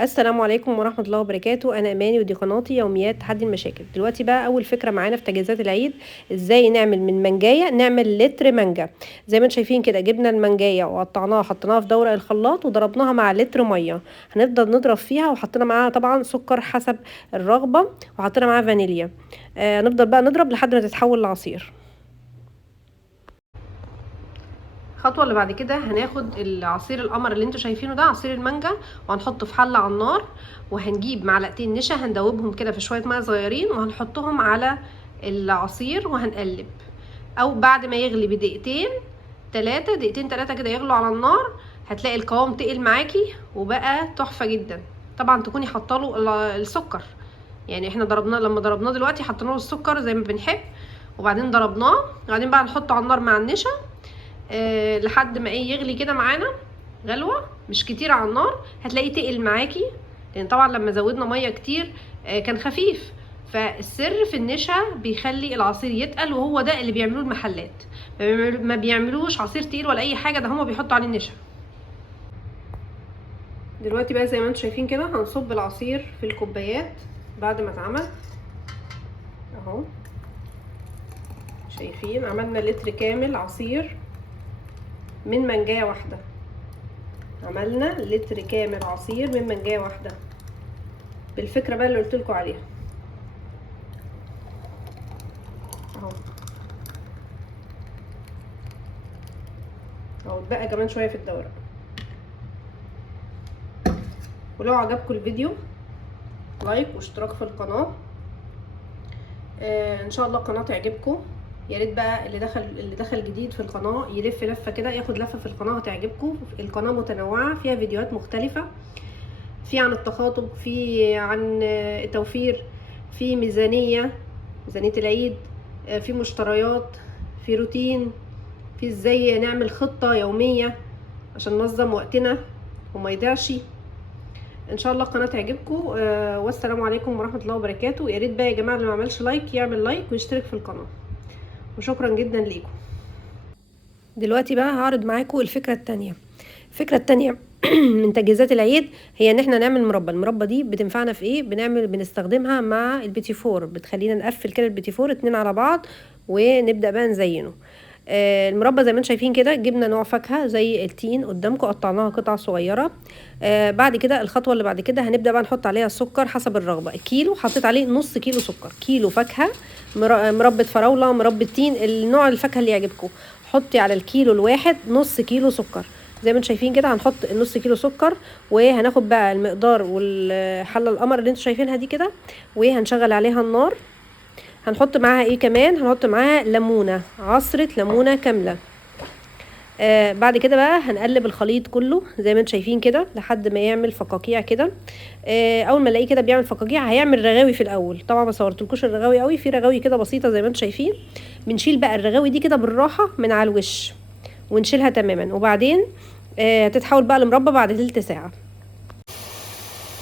السلام عليكم ورحمة الله وبركاته. أنا أماني ودي قناتي يوميات تحدي المشاكل. دلوقتي بقى أول فكرة معانا في تجهيزات العيد، إزاي نعمل من منجاية نعمل لتر مانجا. زي ما انتم شايفين كده، جبنا المانجاية وقطعناها حطيناها في دورق الخلاط وضربناها مع لتر مية. هنفضل نضرب فيها وحطينا معاها طبعا سكر حسب الرغبة وحطينا معاها فانيليا. نفضل بقى نضرب لحد ما تتحول لعصير. الخطوه اللي بعد كده هناخد العصير القمر اللي انتوا شايفينه ده، عصير المانجا، وهنحطه في حله على النار، وهنجيب معلقتين نشا هندوبهم كده في شويه ميه صغيرين وهنحطهم على العصير وهنقلب. او بعد ما يغلي بدقيقتين دقيقتين 3 كده يغلوا على النار، هتلاقي القوام تقل معاكي وبقى تحفه جدا. طبعا تكوني حاطه له السكر، يعني احنا ضربناه، لما ضربناه دلوقتي حطينا له السكر زي ما بنحب، وبعدين ضربناه، وبعدين بقى نحطه على النار مع النشا لحد ما يغلي كده معانا غلوه مش كتير على النار. هتلاقيه تقل معاكي، لان طبعا لما زودنا ميه كتير كان خفيف. فالسر في النشا بيخلي العصير يتقل، وهو ده اللي بيعملوه المحلات، ما بيعملوش عصير تقيل ولا اي حاجه، ده هما بيحطوا عليه النشا. دلوقتي بقى زي ما انتم شايفين كده هنصب العصير في الكوبايات بعد ما اتعمل اهو. شايفين عملنا لتر كامل عصير من منجايه واحده، عملنا لتر كامل عصير من منجايه واحده بالفكره بقى اللي قلت لكم عليها اهو. بقى كمان شويه في الدورق. ولو عجبكم الفيديو لايك واشتراك في القناه. ان شاء الله القناه تعجبكم. يا ريت بقى اللي دخل جديد في القناه يلف لفه كده، ياخد لفه في القناه هتعجبكم. القناه متنوعه فيها فيديوهات مختلفه، في عن التخاطب، في عن التوفير، في ميزانيه العيد، في مشتريات، في روتين، في ازاي نعمل خطه يوميه عشان ننظم وقتنا وما يضيعش. ان شاء الله القناه تعجبكم. والسلام عليكم ورحمه الله وبركاته. يا ريت بقى يا جماعه اللي ما عملش لايك يعمل لايك ويشترك في القناه، وشكرا جدا ليكم. دلوقتي بقى هعرض معاكم الفكره التانية من تجهيزات العيد، هي ان احنا نعمل مربى. المربى دي بتنفعنا في ايه؟ بنستخدمها مع البيتي فور، بتخلينا نقفل كده البيتي فور 2 على بعض ونبدا بقى نزينه. المربى زي ما انتم شايفين كده، جبنا نوع فاكهه زي التين قدامكم، قطعناها قطع صغيره. بعد كده الخطوه اللي بعد كده هنبدا بقى نحط عليها السكر حسب الرغبه. الكيلو حطيت عليه نص كيلو سكر. كيلو فاكهه، مربى فراوله، مربى تين، النوع الفاكهه اللي يعجبكم، حطي على الكيلو الواحد نص كيلو سكر. زي ما انتم شايفين كده هنحط النص كيلو سكر، وهناخد بقى المقدار والحله القمر اللي انتم شايفينها دي كده، وهنشغل عليها النار. هنحط معاها ايه كمان؟ هنحط معاها ليمونه، عصره ليمونه كامله. بعد كده بقى هنقلب الخليط كله زي ما انتم شايفين كده لحد ما يعمل فقاقيع كده. اول ما الاقيه كده بيعمل فقاقيع هيعمل رغاوي في الاول. طبعا ما صورتلكوش الرغاوي قوي، في رغاوي كده بسيطه زي ما انتم شايفين. بنشيل بقى الرغاوي دي كده بالراحه من على الوش ونشيلها تماما، وبعدين تتحول بقى لمربى بعد تلت ساعه.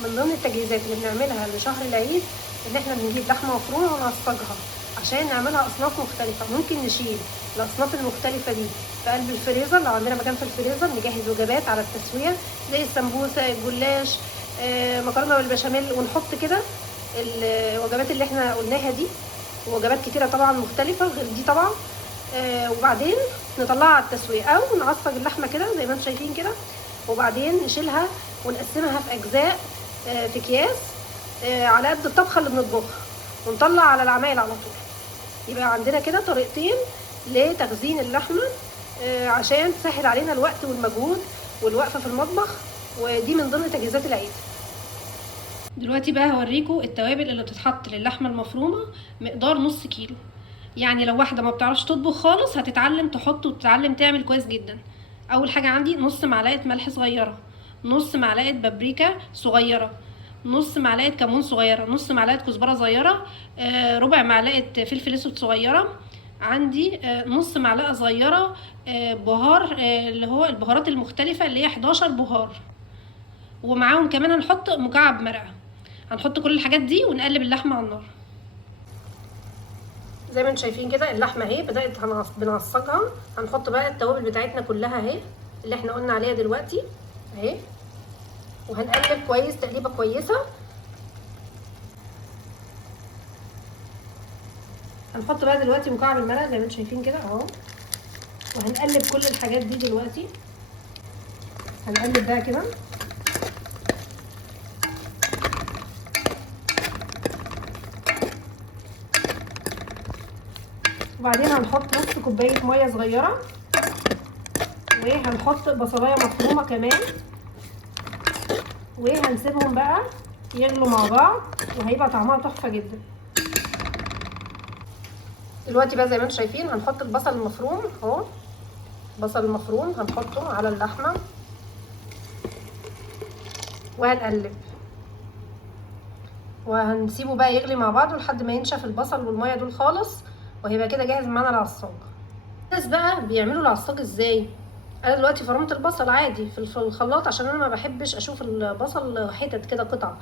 من ضمن التجهيزات اللي بنعملها لشهر العيد ان احنا بنجيب لحمه مفرومه ونعصجها عشان نعملها اصناف مختلفه. ممكن نشيل الاصناف المختلفه دي في قلب الفريزر، لو عندنا مكان في الفريزر نجهز وجبات على التسويه زي السمبوسه، الجلاش، مكرونه بالبشاميل، ونحط كده الوجبات اللي احنا قلناها دي، وجبات كتيره طبعا مختلفه غير دي طبعا. وبعدين نطلعها على التسويه، او نعصج اللحمه كده زي ما انتم شايفين كده، وبعدين نشيلها ونقسمها في اجزاء في اكياس على قد الطبخه اللي بنطبخها، ونطلع على العمايل على طول. يبقى عندنا كده طريقتين لتخزين اللحمه عشان تسهل علينا الوقت والمجهود والوقفه في المطبخ، ودي من ضمن تجهيزات العيد. دلوقتي بقى هوريكم التوابل اللي بتتحط للحمه المفرومه، مقدار نص كيلو. يعني لو واحده ما بتعرفش تطبخ خالص هتتعلم تحط وتتعلم تعمل كويس جدا. اول حاجه عندي نص معلقه ملح صغيره، نص معلقه بابريكا صغيره، نص معلقه كمون صغيره، نص معلقه كزبره صغيره، ربع معلقه فلفل اسود صغيره. عندي نص معلقه صغيره بهار، اللي هو البهارات المختلفه اللي هي 11 بهار، ومعاهم كمان هنحط مكعب مرقه. هنحط كل الحاجات دي ونقلب اللحمه على النار. زي ما انتم شايفين كده اللحمه اهي بدات بنعصجها. هنحط بقى التوابل بتاعتنا كلها اهي اللي احنا قلنا عليها دلوقتي اهي. وهنقلب كويس تقليبه كويسه. هنحط بقى دلوقتي مكعب الملح زي ما انتم شايفين كده اهو، وهنقلب كل الحاجات دي دلوقتي. هنقلب بقى كده. وبعدين هنحط نص كوبايه ميه صغيره، وهنحط بصلايه مفرومه كمان، وهنسيبهم بقى يغلوا مع بعض وهيبقى طعمها تحفه جدا. دلوقتي بقى زي ما انتم شايفين هنحط البصل المفروم اهو. البصل المفروم هنحطه على اللحمه وهنقلب، وهنسيبه بقى يغلي مع بعض لحد ما ينشف البصل والميه دول خالص، وهيبقى كده جاهز معانا العصاج. الناس بقى بيعملوا العصاج ازاي؟ انا دلوقتي فرمت البصل عادي في الخلاط عشان انا ما بحبش اشوف البصل حتت كده قطع.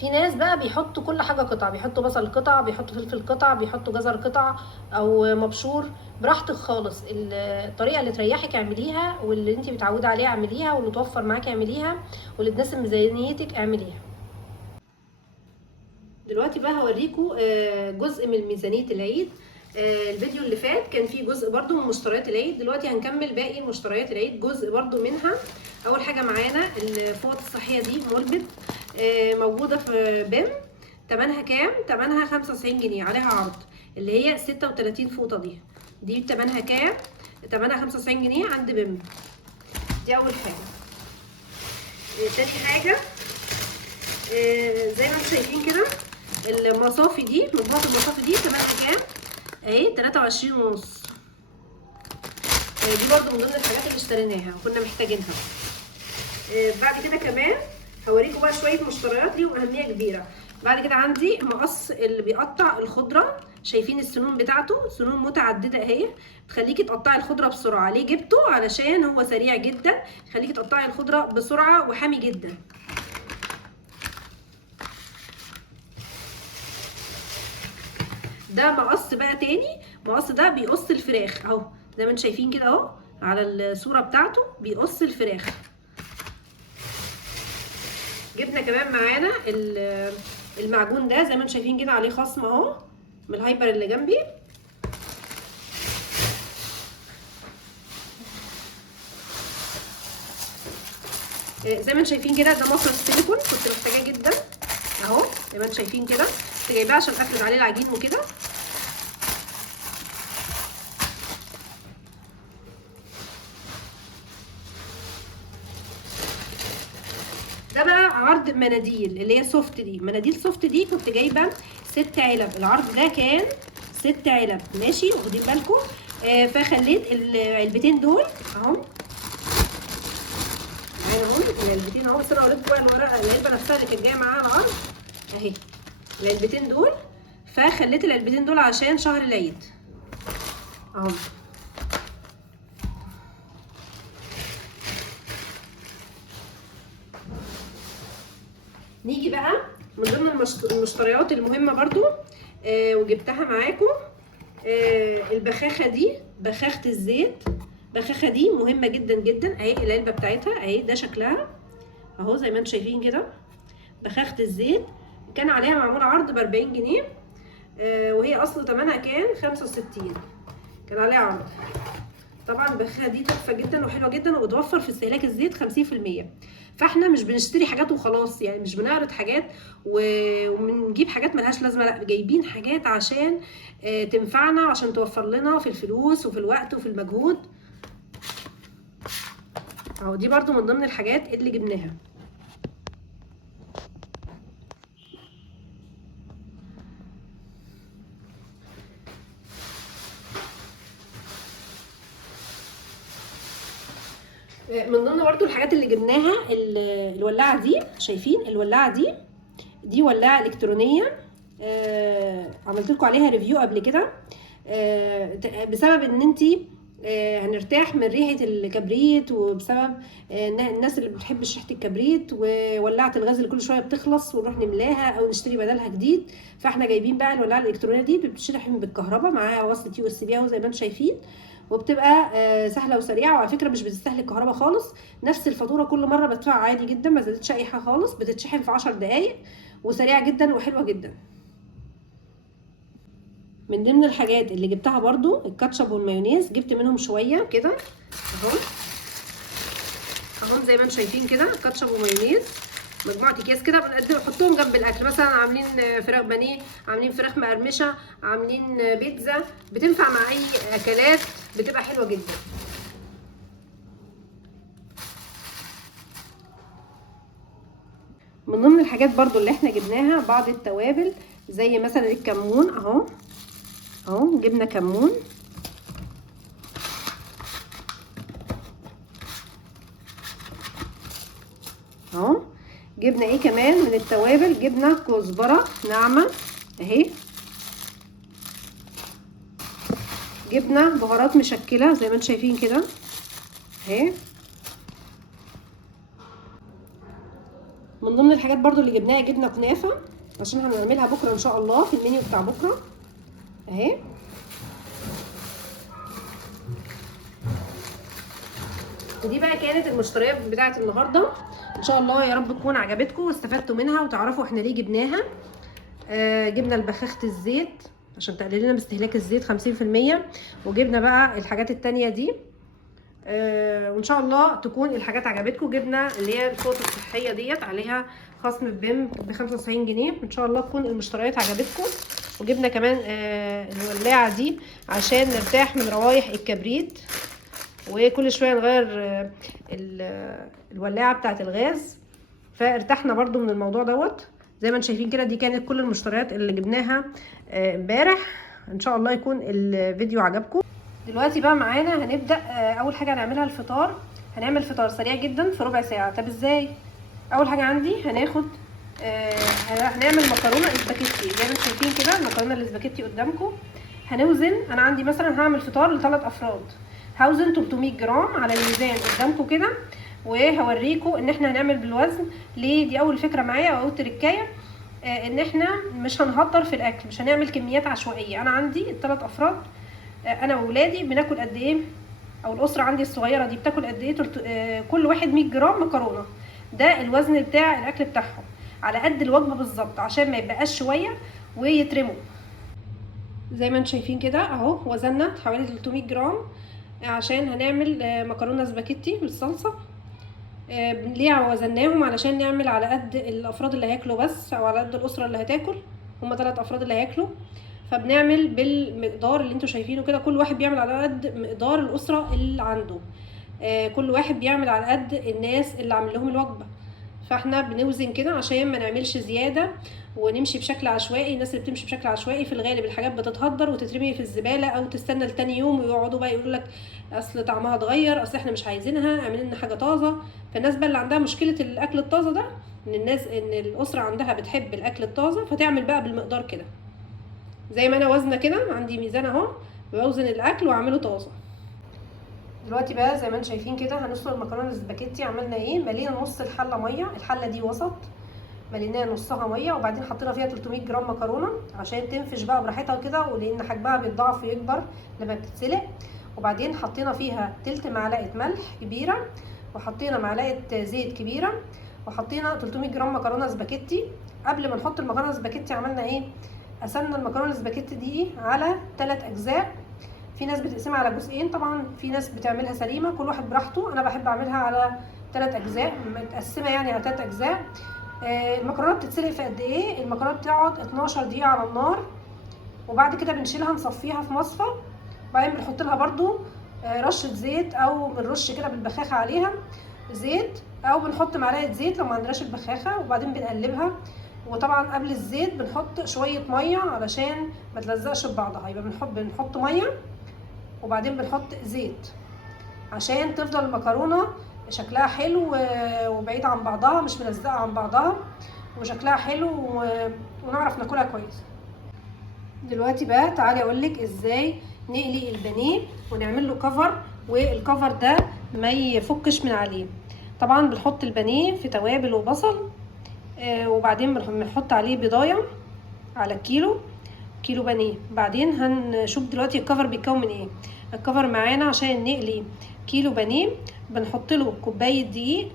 في ناس بقى بيحطوا كل حاجه قطع، بيحطوا بصل قطع، بيحطوا فلفل قطع، بيحطوا جزر قطع او مبشور. براحتك خالص، الطريقه اللي تريحك اعمليها، واللي انت متعوده عليها اعمليها، واللي توفر معاكي اعمليها، واللي تناسب ميزانيتك اعمليها. دلوقتي بقى هوريكم جزء من ميزانيه العيد. الفيديو اللي فات كان فيه جزء برضو من مشتريات العيد، دلوقتي هنكمل باقي مشتريات العيد جزء برضو منها. اول حاجه معانا الفوط الصحيه دي مولبت، موجوده في بيم. تمنها كام؟ تمنها 95 جنيه، عليها عرض اللي هي 36 فوطه دي تمنها كام؟ تمنها 95 جنيه عند بيم. دي اول حاجه. تاني حاجه زي ما انتم شايفين كده المصافي دي، مجموعه المصافي دي تمنها كام؟ اهي 23 ونص. دي برضو من ضمن الحاجات اللي اشتريناها وكنا محتاجينها. بعد كده كمان هوريكم بقى شويه مشتريات ليهم اهميه كبيره. بعد كده عندي مقص اللي بيقطع الخضره، شايفين السنون بتاعته؟ سنون متعدده اهي، تخليكي تقطعي الخضره بسرعه. ليه جبته؟ علشان هو سريع جدا، يخليكي تقطعي الخضره بسرعه وحامي جدا. ده مقص بقى تاني، مقص ده بيقص الفراخ اهو، زي ما انتم شايفين كده اهو على الصوره بتاعته بيقص الفراخ. جبنا كمان معانا المعجون ده زي ما انتم شايفين كده عليه خصم اهو من الهايبر اللي جنبي. زي ما انتم شايفين كده ده مصرف سيليكون، كنت محتاجاه جدا اهو. زي ما انتم شايفين كده كنت جايباه عشان افرد عليه العجين وكده. ده بقى عرض مناديل اللي هي سوفت دي، مناديل سوفت دي كنت جايبه 6 علب، العرض ده كان 6 علب ماشي، واخدين بالكم. فخليت العلبتين دول اهو اهو، العلبتين اهو. بس انا اوريكم بقى الورقه العلبه نفسها اللي كانت جايه معاها العرض اهي، العلبتين دول. فخليت العلبتين دول عشان شهر العيد اهو. نيجي بقى من ضمن المشتريات المهمه برضو وجبتها معاكم البخاخه دي، بخاخه الزيت. البخاخه دي مهمه جدا جدا اهي، العلبه بتاعتها اهي، ده شكلها اهو زي ما انتم شايفين كده. بخاخه الزيت كان عليها معمول عرض ب 40 جنيه، وهي اصل ثمنها كان 65، كان عليها عرض. طبعا البخاخه دي تحفه جدا وحلوه جدا، وبتوفر في استهلاك الزيت 50%. فاحنا مش بنشتري حاجات وخلاص، يعني مش بنعرض حاجات وبنجيب حاجات ملهاش لازمه، لا جايبين حاجات عشان تنفعنا، عشان توفر لنا في الفلوس وفي الوقت وفي المجهود اهو. دي برضو من ضمن الحاجات اللي جبناها. من ضمن برضو الحاجات اللي جبناها الولاعه دي، شايفين الولاعه دي ولاعه الكترونيه. عملت لكم عليها ريفيو قبل كده، بسبب ان انتي هنرتاح من ريحه الكبريت، وبسبب الناس اللي بتحبش ريحه الكبريت، وولاعه الغاز اللي كل شويه بتخلص ونروح نملاها او نشتري بدلها جديد. فاحنا جايبين بقى الولاعه الالكترونيه دي، بتشحن بالكهرباء، معاها وصله USB اهو زي ما انتم شايفين، وبتبقى سهله وسريعه، وعلى فكره مش بتستهلك كهرباء خالص. نفس الفاتوره كل مره بدفعها عادي جدا، ما زادتش اي حاجه خالص. بتتشحن في 10 دقايق وسريعه جدا وحلوه جدا. من ضمن الحاجات اللي جبتها برضو الكاتشب والمايونيز، جبت منهم شويه كده اهو، زي ما انتم شايفين كده كاتشب ومايونيز، مجموعه اكياس كده بنقدم نحطهم جنب الاكل. مثلا عاملين فراخ بانيه، عاملين فراخ مقرمشه، عاملين بيتزا، بتنفع مع اي اكلات، بتبقى حلوه جدا. من ضمن الحاجات برضو اللي احنا جبناها بعض التوابل، زي مثلا الكمون اهو، جبنا كمون اهو. جبنا ايه كمان من التوابل؟ جبنا كزبره ناعمه اهي. جبنا بهارات مشكله زي ما انتم شايفين كده اهي. من ضمن الحاجات برضو اللي جبناها جبنا كنافه، عشان هنعملها بكره ان شاء الله في المنيو بتاع بكره اهي. ودي بقى كانت المشتريات بتاعه النهارده. ان شاء الله يا رب تكون عجبتكم واستفدتوا منها وتعرفوا احنا ليه جبناها. جبنا البخاخه الزيت عشان تقلل لنا باستهلاك الزيت 50%، وجبنا بقى الحاجات التانية دي. وان شاء الله تكون الحاجات عجبتكم. جبنا اللي هي الفوط الصحيه ديت عليها خصم بيم ب 95 جنيه. ان شاء الله تكون المشتريات عجبتكم. وجبنا كمان الولاعه دي عشان نرتاح من روايح الكبريت، وكل شويه نغير الولاعه بتاعه الغاز، فارتحنا برضو من الموضوع دوت. زي ما انتم شايفين كده دي كانت كل المشتريات اللي جبناها امبارح. ان شاء الله يكون الفيديو عجبكم. دلوقتي بقى معانا هنبدا. اول حاجه هنعملها الفطار. هنعمل فطار سريع جدا في ربع ساعه. طب ازاي؟ اول حاجه عندي هناخد هنعمل مكرونه اسباجيتي زي ما انتم شايفين كده. المكرونه الاسباجيتي قدامكم. هنوزن. انا عندي مثلا هعمل فطار ل3 افراد، هوزن 300 جرام على الميزان قدامكم كده، وهوريكم ان احنا هنعمل بالوزن. ليه؟ دي اول فكره معايا او تركايه، ان احنا مش هنهدر في الاكل، مش هنعمل كميات عشوائيه. انا عندي ال3 افراد، انا واولادي بناكل قد ايه، او الاسره عندي الصغيره دي بتاكل قد ايه. كل واحد 100 جرام مكرونه، ده الوزن بتاع الاكل بتاعهم، على قد الوجبه بالظبط عشان ما يبقاش شويه ويترموا. زي ما انتم شايفين كده اهو، وزننا حوالي 300 جرام عشان هنعمل مكرونه سباكيتي بالصلصه. ليه وزناهم؟ علشان نعمل على قد الافراد اللي هياكلوا بس، او على قد الاسره اللي هتاكل، هما 3 افراد اللي هياكلوا. فبنعمل بالمقدار اللي انتوا شايفينه كده، كل واحد بيعمل على قد مقدار الاسره اللي عنده. كل واحد بيعمل على قد الناس اللي عامل لهم الوجبه. فاحنا بنوزن كده عشان ما نعملش زياده ونمشي بشكل عشوائي. الناس اللي بتمشي بشكل عشوائي في الغالب الحاجات بتتهدر وتترمي في الزباله، او تستنى لتاني يوم ويقعدوا بقى يقولوا لك اصل طعمها اتغير، اصل احنا مش عايزينها، اعمل لنا حاجه طازه. فالناس بقى اللي عندها مشكله الاكل الطازه ده، ان الاسره عندها بتحب الاكل الطازه، فتعمل بقى بالمقدار كده. زي ما انا وزنه كده، عندي ميزان اهو، بوزن الاكل واعمله طازه. دلوقتي بقى زي ما انتم شايفين كده هنسلق المكرونه السباكيتي. عملنا ايه؟ ملينا نص الحله ميه، الحله دي وسط، مليناها نصها ميه، وبعدين حطينا فيها 300 جرام مكرونه عشان تنفش بقى براحتها كده، ولان حجمها بيتضاعف ويكبر لما بتتسلق. وبعدين حطينا فيها تلت معلقه ملح كبيره، وحطينا معلقه زيت كبيره، وحطينا 300 جرام مكرونه سباكيتي. قبل ما نحط المكرونه سباكيتي عملنا ايه؟ قسمنا المكرونه السباكيتي دي على 3 اجزاء. في ناس بتقسمها على جزئين، طبعا في ناس بتعملها سليمه، كل واحد براحته. انا بحب اعملها على 3 اجزاء، متقسمه يعني على 3 اجزاء. المكرونه بتتسلق في قد ايه؟ المكرونه بتقعد 12 دقيقه على النار، وبعد كده بنشيلها نصفيها في مصفى، وبعدين بنحط لها برده رشه زيت، او بنرش كده بالبخاخه عليها زيت، او بنحط معلقه زيت لو ما عندناش البخاخه، وبعدين بنقلبها. وطبعا قبل الزيت بنحط شويه ميه علشان ما تلزقش ببعضها. يبقى بنحط ميه، وبعدين بنحط زيت عشان تفضل المكرونه شكلها حلو وبعيد عن بعضها، مش ملزقه عن بعضها، وشكلها حلو ونعرف ناكلها كويس. دلوقتي بقى تعالي اقولك ازاي نقلي البانيه ونعمل له كفر، والكفر ده ما يفكش من عليه. طبعا بنحط البانيه في توابل وبصل، وبعدين بنحط عليه بيضايه على كيلو بانيه. بعدين هنشوف دلوقتي الكفر بيتكون من ايه. الكفر معانا عشان نقلي كيلو بانيه بنحط له كوبايه دقيق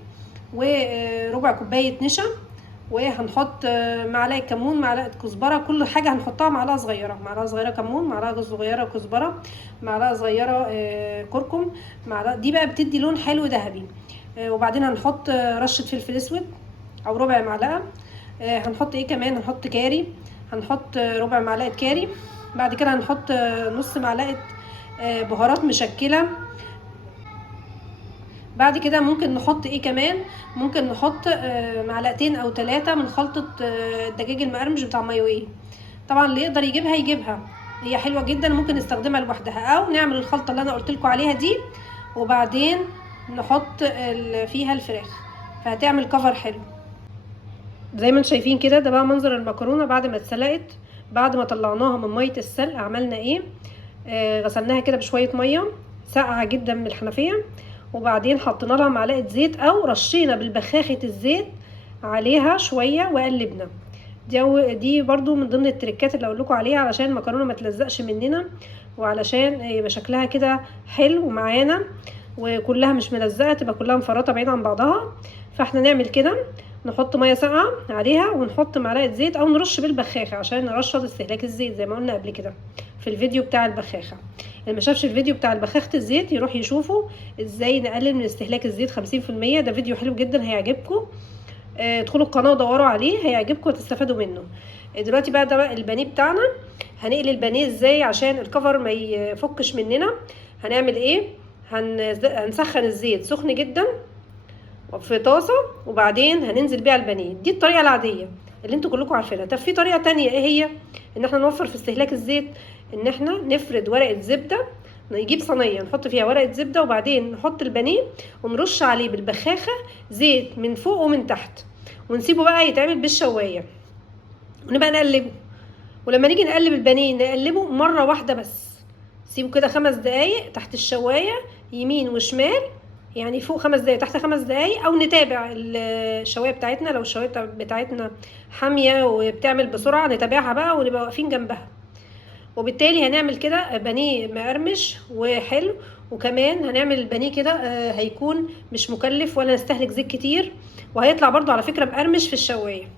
وربع كوبايه نشا، وهنحط معلقه كمون، معلقه كزبره، كل حاجه هنحطها معلقه صغيره، معلقه صغيره كمون، معلقه صغيره كزبره، معلقه صغيره كركم، معلقه دي بقى بتدي لون حلو ذهبي. وبعدين هنحط رشه فلفل اسود او ربع معلقه. هنحط ايه كمان؟ هنحط كاري، هنحط ربع معلقه كاري. بعد كده هنحط نص معلقه بهارات مشكله. بعد كده ممكن نحط ايه كمان؟ ممكن نحط معلقتين او 3 من خلطة الدجاج المقرمش بتاع مايويه. طبعا اللي يقدر يجيبها يجيبها، هي حلوة جدا، ممكن نستخدمها لوحدها او نعمل الخلطة اللي انا قلت لكم عليها دي وبعدين نحط فيها الفراخ، فهتعمل كفر حلو. زي ما انتم شايفين كده، ده بقى منظر المكرونة بعد ما اتسلقت. بعد ما طلعناها من مية السلق عملنا ايه؟ غسلناها كده بشوية مية ساقعة جدا من الحنفية، وبعدين حطينا لها معلقه زيت او رشينا بالبخاخه الزيت عليها شويه وقلبنا. دي برضو من ضمن التريكات اللي اقول لكم عليها علشان المكرونه ما تلزقش مننا، وعلشان يبقى شكلها كده حلو معانا وكلها مش ملزقه، تبقى كلها مفرطه بعيد عن بعضها. فاحنا نعمل كده، نحط ميه ساقعه عليها ونحط معلقه زيت او نرش بالبخاخه عشان نرشد استهلاك الزيت زي ما قلنا قبل كده في الفيديو بتاع البخاخه. اللي ما شافش الفيديو بتاع بخاخه الزيت يروح يشوفه ازاي نقلل من استهلاك الزيت 50%. ده فيديو حلو جدا هيعجبكم. ادخلوا القناه ودوروا عليه هيعجبكم وتستفادوا منه. دلوقتي بقى ده بقى البانيه بتاعنا. هنقلي البانيه ازاي عشان الكفر ما يفكش مننا؟ هنعمل ايه؟ هنسخن الزيت سخن جدا في طاسه وبعدين هننزل بيها البانيه. دي الطريقه العاديه اللي انتوا كلكم عارفينها. طب في طريقه تانية ايه هي؟ ان احنا نوفر في استهلاك الزيت، ان احنا نفرد ورقه زبده، نجيب صينيه نحط فيها ورقه زبده وبعدين نحط البانيه ونرش عليه بالبخاخه زيت من فوق ومن تحت، ونسيبه بقى يتعمل بالشوايه ونبقى نقلبه. ولما نيجي نقلب البانيه نقلبه مره واحده بس، سيبه كده 5 دقايق تحت الشوايه يمين وشمال، يعني فوق 5 دقايق تحت 5 دقايق، او نتابع الشوايه بتاعتنا لو الشوايه بتاعتنا حاميه وبتعمل بسرعه نتابعها بقى ونبقى واقفين جنبها. وبالتالي هنعمل كده بانيه مقرمش وحلو، وكمان هنعمل البانيه كده هيكون مش مكلف ولا نستهلك زيت كتير، وهيطلع برضو على فكره مقرمش في الشوايه.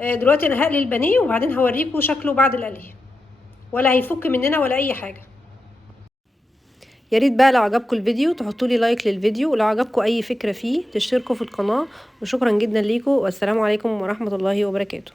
دلوقتي انا هقلي البانيه وبعدين هوريكم شكله بعد القلي، ولا هيفك مننا ولا اي حاجه. يا ريت بقى لو عجبكم الفيديو تحطوا لي لايك للفيديو، ولو عجبكم اي فكره فيه تشتركوا في القناه. وشكرا جدا ليكم، والسلام عليكم ورحمه الله وبركاته.